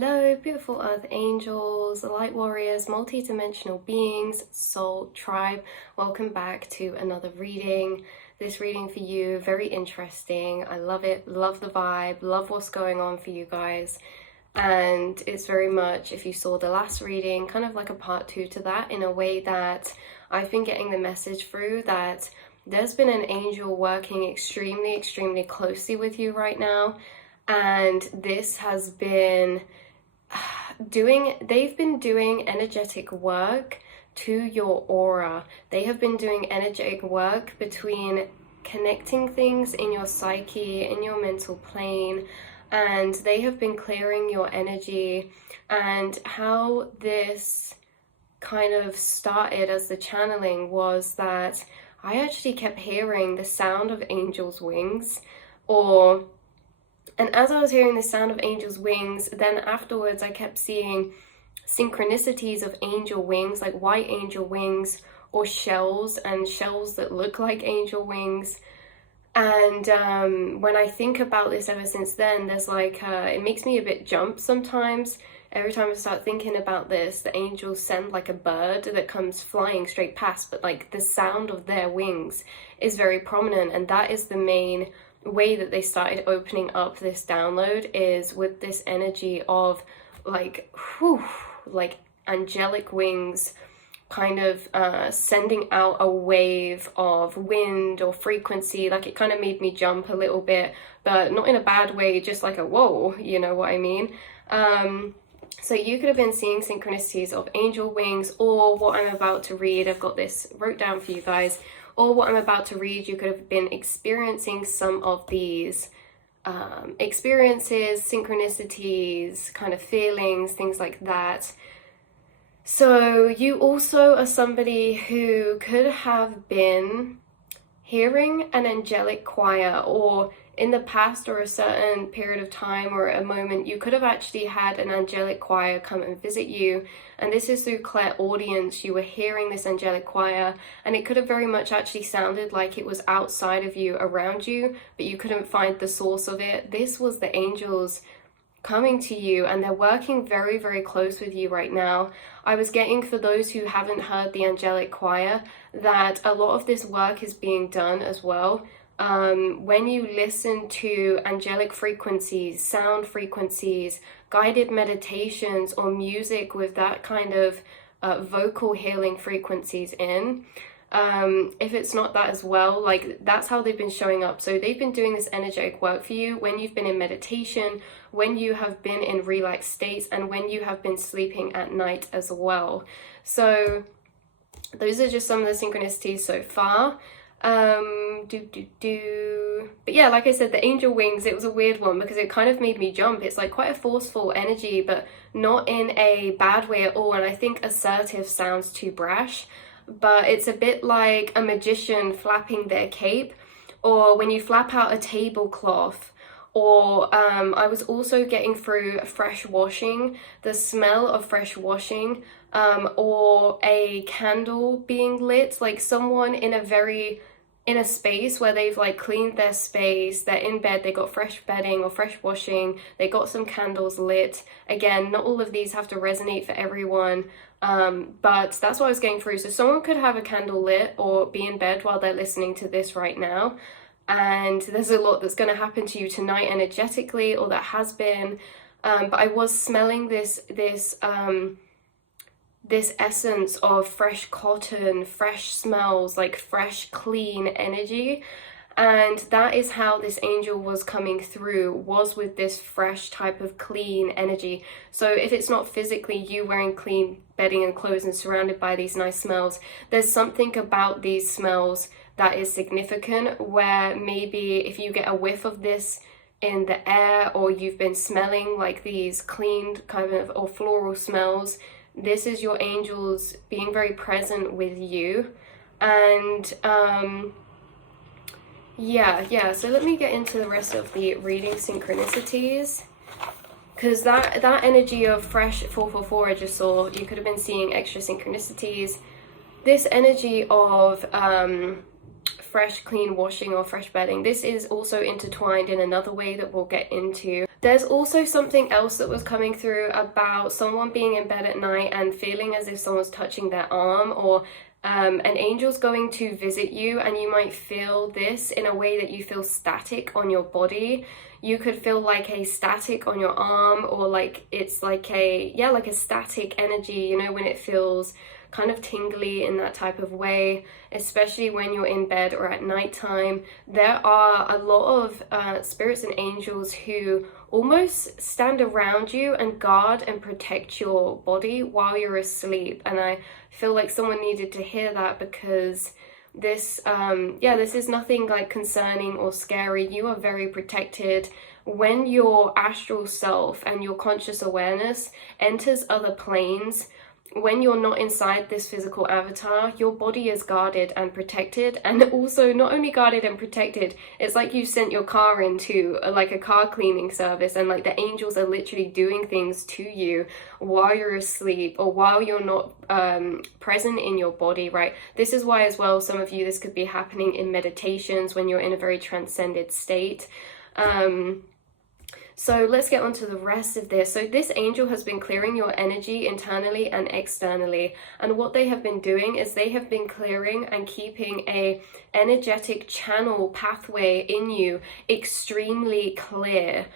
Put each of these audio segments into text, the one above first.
Hello, beautiful earth angels, light warriors, multi-dimensional beings, soul tribe. Welcome back to another reading. This reading for you, very interesting. I love it, love the vibe, love what's going on for you guys. And it's very much, if you saw the last reading, kind of like a part 2 to that, in a way that I've been getting the message through that there's been an angel working extremely closely with you right now. And this has been they've been doing energetic work to your aura. They have been doing energetic work between connecting things in your psyche, in your mental plane, and they have been clearing your energy. And how this kind of started as the channeling was that I actually kept hearing the sound of angels' wings, and as I was hearing the sound of angels' wings, then afterwards I kept seeing synchronicities of angel wings, like white angel wings, or shells, and shells that look like angel wings. And when I think about this ever since then, there's like, it makes me a bit jump sometimes. Every time I start thinking about this, the angels send like a bird that comes flying straight past, but like the sound of their wings is very prominent, and that is the main way that they started opening up this download, is with this energy of like like angelic wings kind of sending out a wave of wind or frequency. Like, it kind of made me jump a little bit, but not in a bad way, just like a whoa, you know what I mean? So you could have been seeing synchronicities of angel wings, or what I'm about to read, I've got this wrote down for you guys, or what I'm about to read, you could have been experiencing some of these experiences, synchronicities, kind of feelings, things like that. So you also are somebody who could have been hearing an angelic choir, or in the past or a certain period of time or a moment, you could have actually had an angelic choir come and visit you. And this is through clairaudience. You were hearing this angelic choir, and it could have very much actually sounded like it was outside of you, around you, but you couldn't find the source of it. This was the angels coming to you, and they're working very close with you right now. I was getting, for those who haven't heard the angelic choir, that a lot of this work is being done as well. When you listen to angelic frequencies, sound frequencies, guided meditations, or music with that kind of vocal healing frequencies in, if it's not that as well, like, that's how they've been showing up. So they've been doing this energetic work for you when you've been in meditation, when you have been in relaxed states, and when you have been sleeping at night as well. So those are just some of the synchronicities so far. But yeah, like I said, the angel wings, it was a weird one because it kind of made me jump. It's like quite a forceful energy, but not in a bad way at all. And I think assertive sounds too brash, but it's a bit like a magician flapping their cape, or when you flap out a tablecloth. Or I was also getting through fresh washing, the smell of fresh washing, or a candle being lit, like someone in a space where they've like cleaned their space, they're in bed, they got fresh bedding or fresh washing, they got some candles lit. Again, not all of these have to resonate for everyone, but that's what I was getting through. So someone could have a candle lit or be in bed while they're listening to this right now, and there's a lot that's going to happen to you tonight energetically, or that has been. But I was smelling this essence of fresh cotton, fresh smells, like fresh, clean energy. And that is how this angel was coming through, was with this fresh type of clean energy. So if it's not physically you wearing clean bedding and clothes and surrounded by these nice smells, there's something about these smells that is significant, where maybe if you get a whiff of this in the air, or you've been smelling like these cleaned kind of or floral smells, this is your angels being very present with you. And yeah, so let me get into the rest of the reading synchronicities, because that energy of fresh 444 I just saw, you could have been seeing extra synchronicities. This energy of fresh clean washing or fresh bedding, this is also intertwined in another way that we'll get into. There's also something else that was coming through about someone being in bed at night and feeling as if someone's touching their arm, or an angel's going to visit you, and you might feel this in a way that you feel static on your body. You could feel like a static on your arm, or like it's like a, yeah, like a static energy, you know, when it feels kind of tingly in that type of way, especially when you're in bed or at nighttime. There are a lot of spirits and angels who almost stand around you and guard and protect your body while you're asleep. And I feel like someone needed to hear that, because this this is nothing like concerning or scary. You are very protected. When your astral self and your conscious awareness enters other planes, when you're not inside this physical avatar, your body is guarded and protected. And also, not only guarded and protected, it's like you sent your car into like a car cleaning service, and like the angels are literally doing things to you while you're asleep or while you're not present in your body, right? This is why as well, some of you, this could be happening in meditations when you're in a very transcended state. So let's get on to the rest of this. So this angel has been clearing your energy internally and externally. And what they have been doing is they have been clearing and keeping a energetic channel pathway in you extremely clear.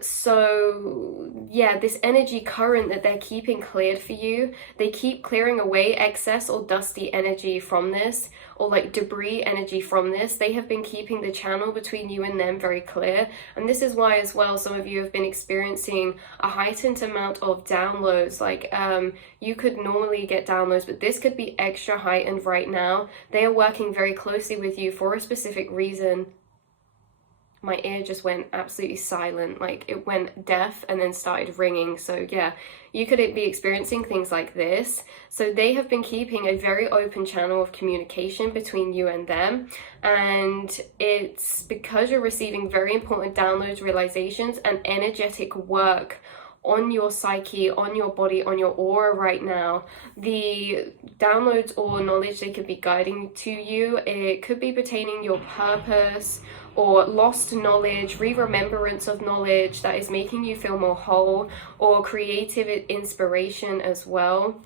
So yeah, this energy current that they're keeping cleared for you, they keep clearing away excess or dusty energy from this, or like debris energy from this. They have been keeping the channel between you and them very clear. And this is why as well, some of you have been experiencing a heightened amount of downloads. Like you could normally get downloads, but this could be extra heightened right now. They are working very closely with you for a specific reason. My ear just went absolutely silent, like it went deaf and then started ringing. So yeah, you could be experiencing things like this. So they have been keeping a very open channel of communication between you and them, and it's because you're receiving very important downloads, realizations, and energetic work on your psyche, on your body, on your aura right now. The downloads or knowledge they could be guiding to you, it could be pertaining your purpose, or lost knowledge, re-remembrance of knowledge that is making you feel more whole, or creative inspiration as well.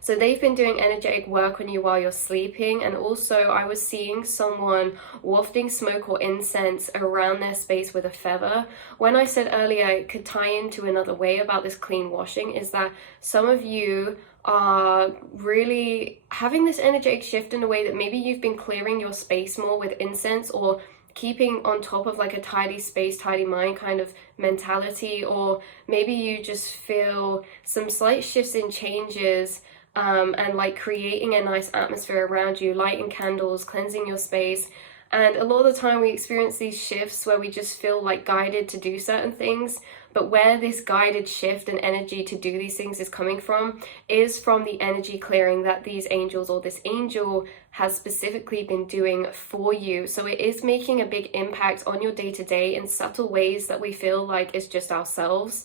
So they've been doing energetic work on you while you're sleeping. And also I was seeing someone wafting smoke or incense around their space with a feather. When I said earlier it could tie into another way about this clean washing, is that some of you are really having this energetic shift in a way that maybe you've been clearing your space more with incense, or keeping on top of like a tidy space, tidy mind kind of mentality. Or maybe you just feel some slight shifts and changes, and like creating a nice atmosphere around you, lighting candles, cleansing your space. And a lot of the time we experience these shifts where we just feel like guided to do certain things, but where this guided shift and energy to do these things is coming from is from the energy clearing that these angels, or this angel, has specifically been doing for you. So it is making a big impact on your day-to-day in subtle ways that we feel like it's just ourselves.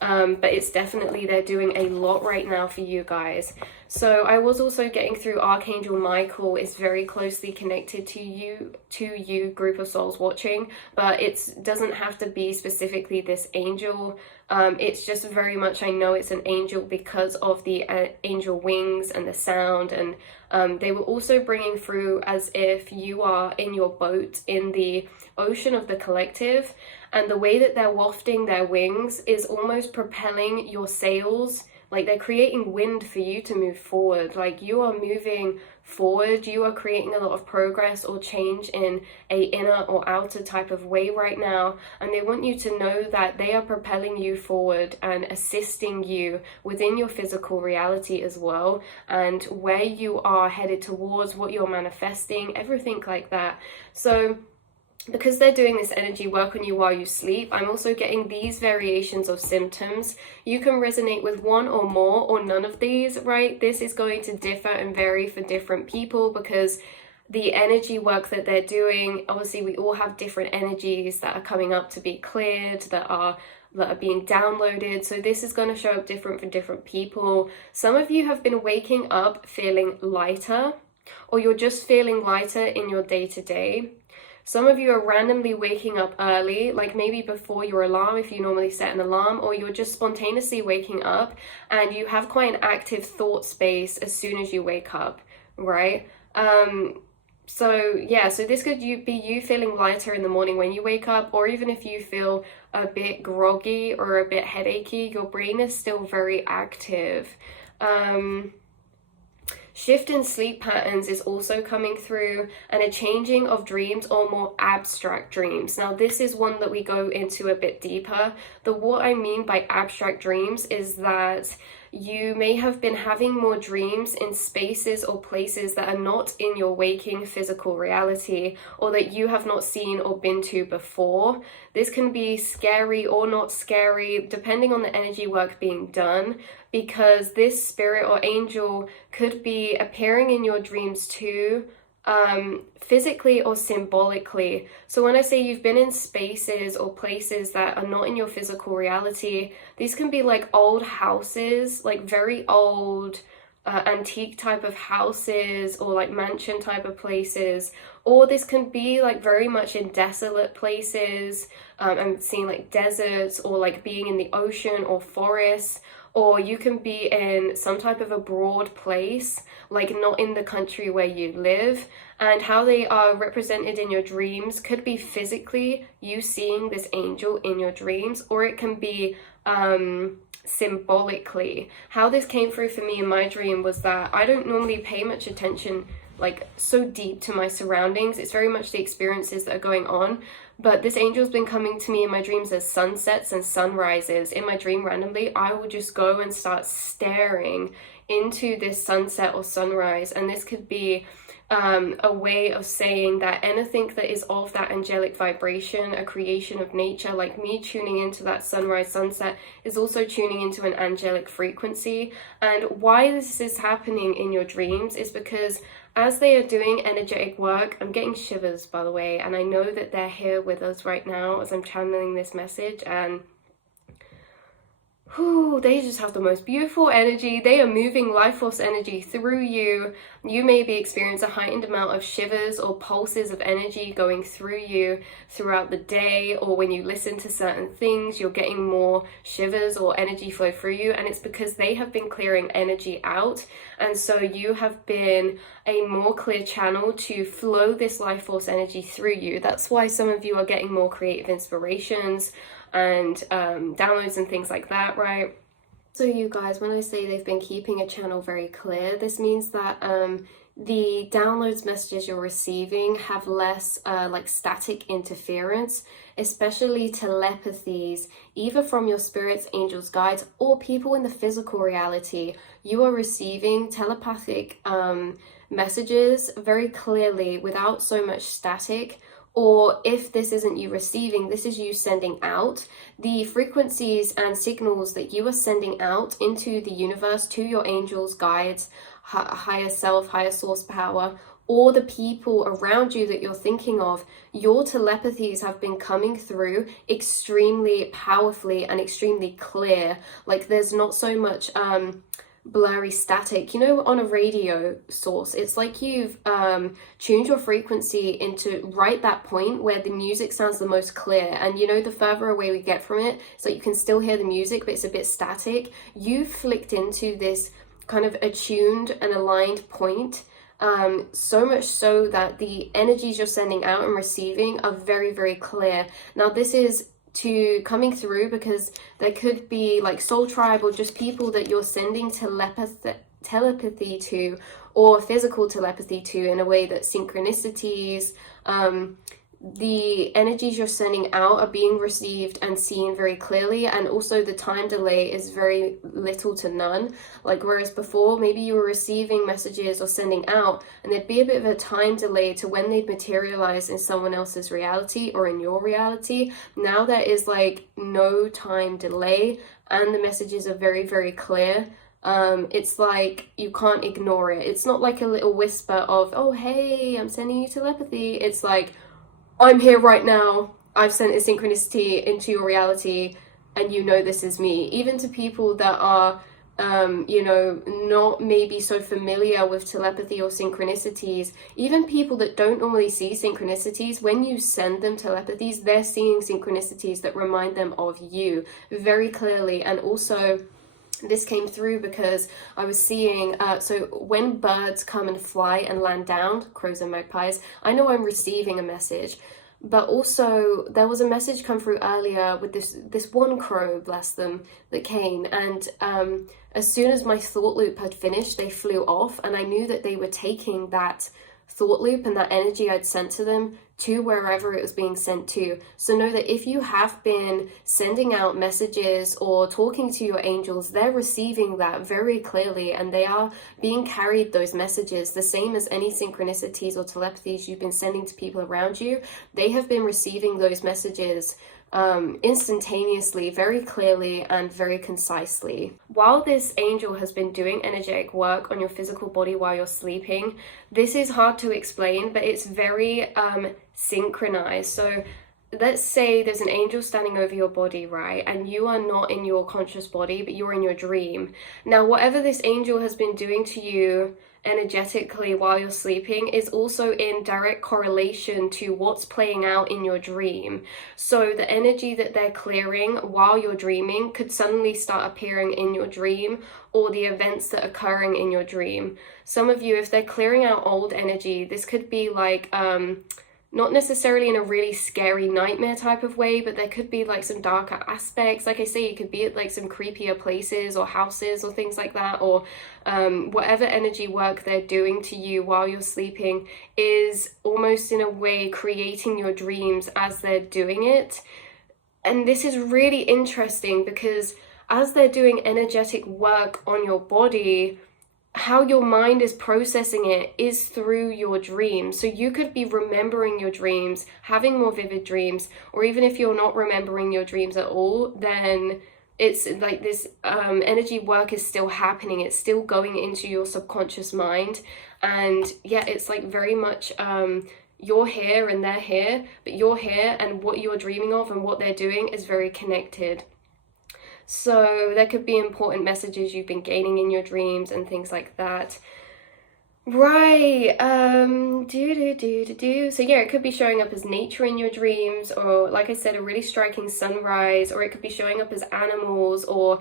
But it's definitely, they're doing a lot right now for you guys. So I was also getting through Archangel Michael is very closely connected to you group of souls watching, but it doesn't have to be specifically this angel. It's just very much, I know it's an angel because of the angel wings and the sound. And they were also bringing through as if you are in your boat in the ocean of the collective, and the way that they're wafting their wings is almost propelling your sails. Like they're creating wind for you to move forward. Like you are moving forward, you are creating a lot of progress or change in a inner or outer type of way right now. And they want you to know that they are propelling you forward and assisting you within your physical reality as well, and where you are headed towards, what you're manifesting, everything like that. So because they're doing this energy work on you while you sleep, I'm also getting these variations of symptoms. You can resonate with one or more or none of these, right? This is going to differ and vary for different people, because the energy work that they're doing, obviously we all have different energies that are coming up to be cleared, that are being downloaded. So this is going to show up different for different people. Some of you have been waking up feeling lighter, or you're just feeling lighter in your day-to-day. Some of you are randomly waking up early, like maybe before your alarm if you normally set an alarm, or you're just spontaneously waking up and you have quite an active thought space as soon as you wake up, right? So yeah, so this could be you feeling lighter in the morning when you wake up, or even if you feel a bit groggy or a bit headachy, your brain is still very active. Shift in sleep patterns is also coming through, and a changing of dreams or more abstract dreams. Now this is one that we go into a bit deeper. What I mean by abstract dreams is that you may have been having more dreams in spaces or places that are not in your waking physical reality, or that you have not seen or been to before. This can be scary or not scary, depending on the energy work being done, because this spirit or angel could be appearing in your dreams too, physically or symbolically. So when I say you've been in spaces or places that are not in your physical reality, these can be like old houses, like very old antique type of houses, or like mansion type of places, or this can be like very much in desolate places. I'm seeing like deserts, or like being in the ocean or forests, or you can be in some type of a broad place, like not in the country where you live. And how they are represented in your dreams could be physically you seeing this angel in your dreams, or it can be symbolically. How this came through for me in my dream was that I don't normally pay much attention like so deep to my surroundings. It's very much the experiences that are going on. But this angel's been coming to me in my dreams as sunsets and sunrises. In my dream, randomly, I will just go and start staring into this sunset or sunrise. And this could be a way of saying that anything that is of that angelic vibration, a creation of nature, like me tuning into that sunrise, sunset, is also tuning into an angelic frequency. And why this is happening in your dreams is because as they are doing energetic work, I'm getting shivers, by the way, and I know that they're here with us right now as I'm channeling this message, and they just have the most beautiful energy. They are moving life force energy through you. You maybe experience a heightened amount of shivers or pulses of energy going through you throughout the day, or when you listen to certain things, you're getting more shivers or energy flow through you, and it's because they have been clearing energy out, and so you have been a more clear channel to flow this life force energy through you. That's why some of you are getting more creative inspirations and downloads and things like that, right? So you guys, when I say they've been keeping a channel very clear, this means that the downloads messages you're receiving have less like static interference, especially telepathies, either from your spirits, angels, guides, or people in the physical reality. You are receiving telepathic messages very clearly without so much static. Or if this isn't you receiving, this is you sending out. The frequencies and signals that you are sending out into the universe to your angels, guides, higher self, higher source power, or the people around you that you're thinking of, your telepathies have been coming through extremely powerfully and extremely clear. Like there's not so much blurry static, you know, on a radio source. It's like you've tuned your frequency into right that point where the music sounds the most clear, and you know, the further away we get from it, so you can still hear the music but it's a bit static. You've flicked into this kind of attuned and aligned point, so much so that the energies you're sending out and receiving are very, very clear. Now this is coming through because there could be like soul tribe or just people that you're sending telepathy to, or physical telepathy to, in a way that synchronicities, the energies you're sending out are being received and seen very clearly, and also the time delay is very little to none. Like whereas before maybe you were receiving messages or sending out and there'd be a bit of a time delay to when they'd materialize in someone else's reality or in your reality, now there is like no time delay and the messages are very, very clear. It's like you can't ignore it. It's not like a little whisper of, oh hey, I'm sending you telepathy. It's like, I'm here right now, I've sent a synchronicity into your reality, and you know this is me. Even to people that are you know, not maybe so familiar with telepathy or synchronicities, even people that don't normally see synchronicities, when you send them telepathies, they're seeing synchronicities that remind them of you very clearly. And also, this came through because I was seeing, so when birds come and fly and land down, crows and magpies, I know I'm receiving a message. But also, there was a message come through earlier with this one crow, bless them, that came. And as soon as my thought loop had finished, they flew off. And I knew that they were taking that thought loop and that energy I'd sent to them to wherever it was being sent to. So know that if you have been sending out messages or talking to your angels, they're receiving that very clearly, and they are being carried those messages, the same as any synchronicities or telepathies you've been sending to people around you. They have been receiving those messages instantaneously, very clearly, and very concisely. While this angel has been doing energetic work on your physical body while you're sleeping, this is hard to explain, but it's very synchronized. So let's say there's an angel standing over your body, right? And you are not in your conscious body, but you're in your dream. Now, whatever this angel has been doing to you energetically while you're sleeping is also in direct correlation to what's playing out in your dream. So the energy that they're clearing while you're dreaming could suddenly start appearing in your dream, or the events that are occurring in your dream. Some of you, if they're clearing out old energy, this could be like not necessarily in a really scary nightmare type of way, but there could be like some darker aspects. Like I say, it could be at like some creepier places or houses or things like that, or whatever energy work they're doing to you while you're sleeping is almost in a way creating your dreams as they're doing it. And this is really interesting because as they're doing energetic work on your body, how your mind is processing it is through your dreams. So you could be remembering your dreams, having more vivid dreams, or even if you're not remembering your dreams at all, then it's like this energy work is still happening. It's still going into your subconscious mind. And yeah, it's like very much you're here and they're here, but you're here and what you're dreaming of and what they're doing is very connected. So there could be important messages you've been gaining in your dreams and things like that. Right, So yeah, it could be showing up as nature in your dreams, or like I said, a really striking sunrise, or it could be showing up as animals or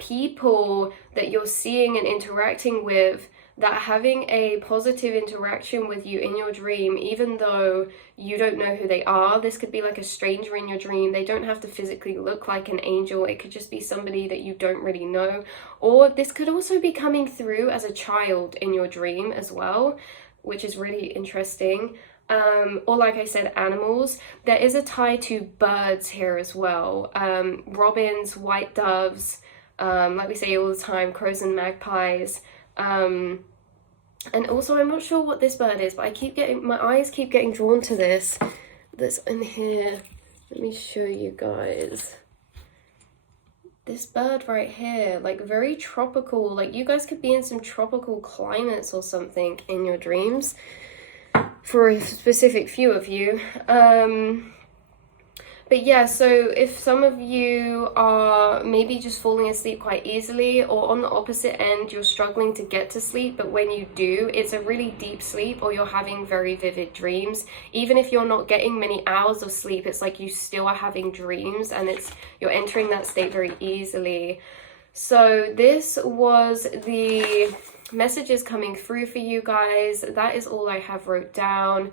people that you're seeing and interacting with that are having a positive interaction with you in your dream, even though you don't know who they are. This could be like a stranger in your dream. They don't have to physically look like an angel. It could just be somebody that you don't really know. Or this could also be coming through as a child in your dream as well, which is really interesting. Or like I said, animals. There is a tie to birds here as well. Robins, white doves, like we say all the time, crows and magpies. And also, I'm not sure what this bird is, but my eyes keep getting drawn to this in here. Let me show you guys. This bird right here, like very tropical, like you guys could be in some tropical climates or something in your dreams for a specific few of you. But yeah, so if some of you are maybe just falling asleep quite easily, or on the opposite end, you're struggling to get to sleep, but when you do, it's a really deep sleep, or you're having very vivid dreams. Even if you're not getting many hours of sleep, it's like you still are having dreams, and you're entering that state very easily. So this was the messages coming through for you guys. That is all I have wrote down.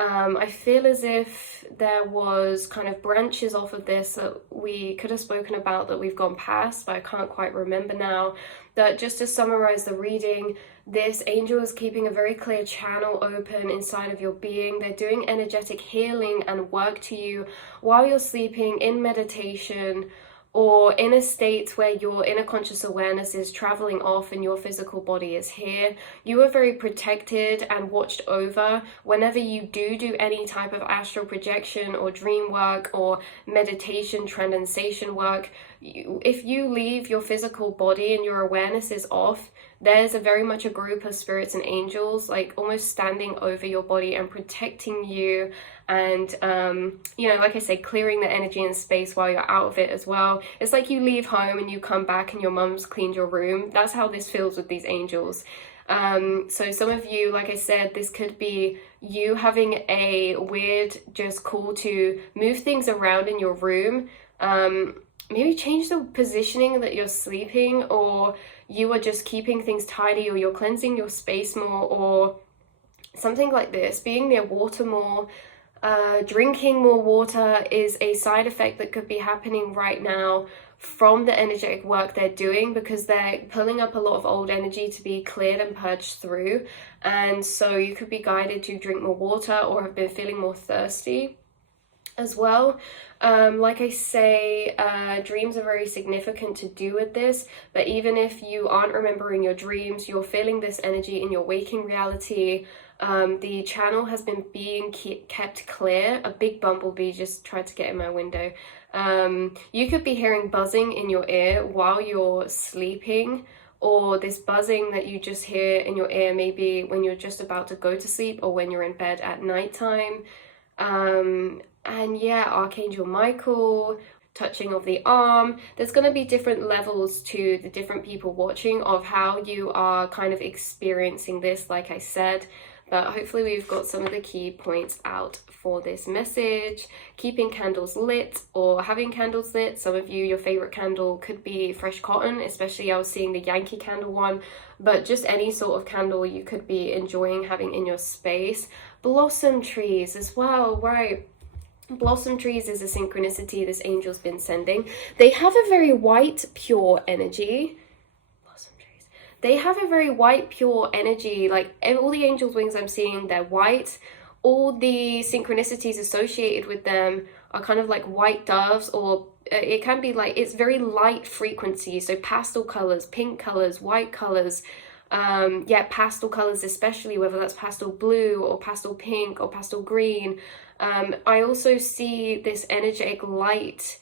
I feel as if there was kind of branches off of this that we could have spoken about that we've gone past, but I can't quite remember now. That just to summarize the reading, this angel is keeping a very clear channel open inside of your being. They're doing energetic healing and work to you while you're sleeping, in meditation, or in a state where your inner conscious awareness is traveling off and your physical body is here. You are very protected and watched over. Whenever you do any type of astral projection or dream work or meditation, transcendation work, if you leave your physical body and your awareness is off, there's a very much a group of spirits and angels like almost standing over your body and protecting you, and you know, like I say, clearing the energy and space while you're out of it as well. It's like you leave home and you come back and your mum's cleaned your room. That's how this feels with these angels. So some of you, like I said, this could be you having a weird just call to move things around in your room, maybe change the positioning that you're sleeping, or you are just keeping things tidy, or you're cleansing your space more, or something like this. Being near water more, drinking more water is a side effect that could be happening right now from the energetic work they're doing, because they're pulling up a lot of old energy to be cleared and purged through. And so you could be guided to drink more water or have been feeling more thirsty as well. Like I say, dreams are very significant to do with this, but even if you aren't remembering your dreams, you're feeling this energy in your waking reality. The channel has been being kept clear. A big bumblebee just tried to get in my window. You could be hearing buzzing in your ear while you're sleeping, or this buzzing that you just hear in your ear maybe when you're just about to go to sleep or when you're in bed at nighttime. And yeah, Archangel Michael, touching of the arm. There's going to be different levels to the different people watching of how you are kind of experiencing this, like I said. But hopefully we've got some of the key points out for this message. Keeping candles lit or having candles lit. Some of you, your favorite candle could be fresh cotton, especially I was seeing the Yankee candle one, but just any sort of candle you could be enjoying having in your space. Blossom trees as well, right? Blossom trees is a synchronicity this angel's been sending. They have a very white, pure energy. Blossom trees. They have a very white, pure energy. Like all the angel's wings I'm seeing, they're white. All the synchronicities associated with them are kind of like white doves, or it can be like, it's very light frequency. So pastel colors, pink colors, white colors. Yeah, pastel colors especially, whether that's pastel blue or pastel pink or pastel green. I also see this energetic light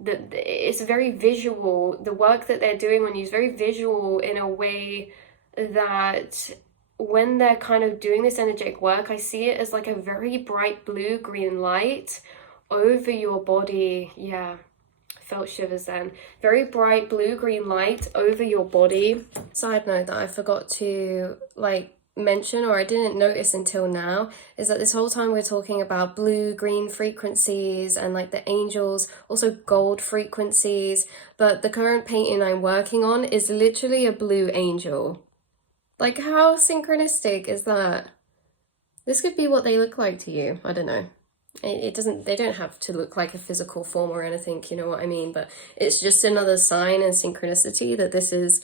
that it's very visual. The work that they're doing on you is very visual in a way that when they're kind of doing this energetic work, I see it as like a very bright blue-green light over your body. Yeah, felt shivers then. Very bright blue-green light over your body. Side note that I forgot to mention, or I didn't notice until now, is that this whole time we're talking about blue-green frequencies and like the angels, also gold frequencies, but the current painting I'm working on is literally a blue angel. Like, how synchronistic is that? This could be what they look like to you. I don't know. It doesn't, they don't have to look like a physical form or anything, you know what I mean? But it's just another sign and synchronicity that this is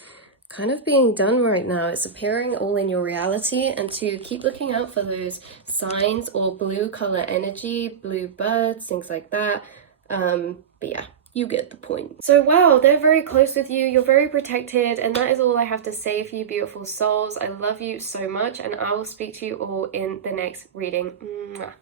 kind of being done right now. It's appearing all in your reality, and to keep looking out for those signs or blue color energy, blue birds, things like that. But yeah, you get the point. So wow, they're very close with you. You're very protected, and that is all I have to say for you beautiful souls. I love you so much, and I will speak to you all in the next reading. Mwah.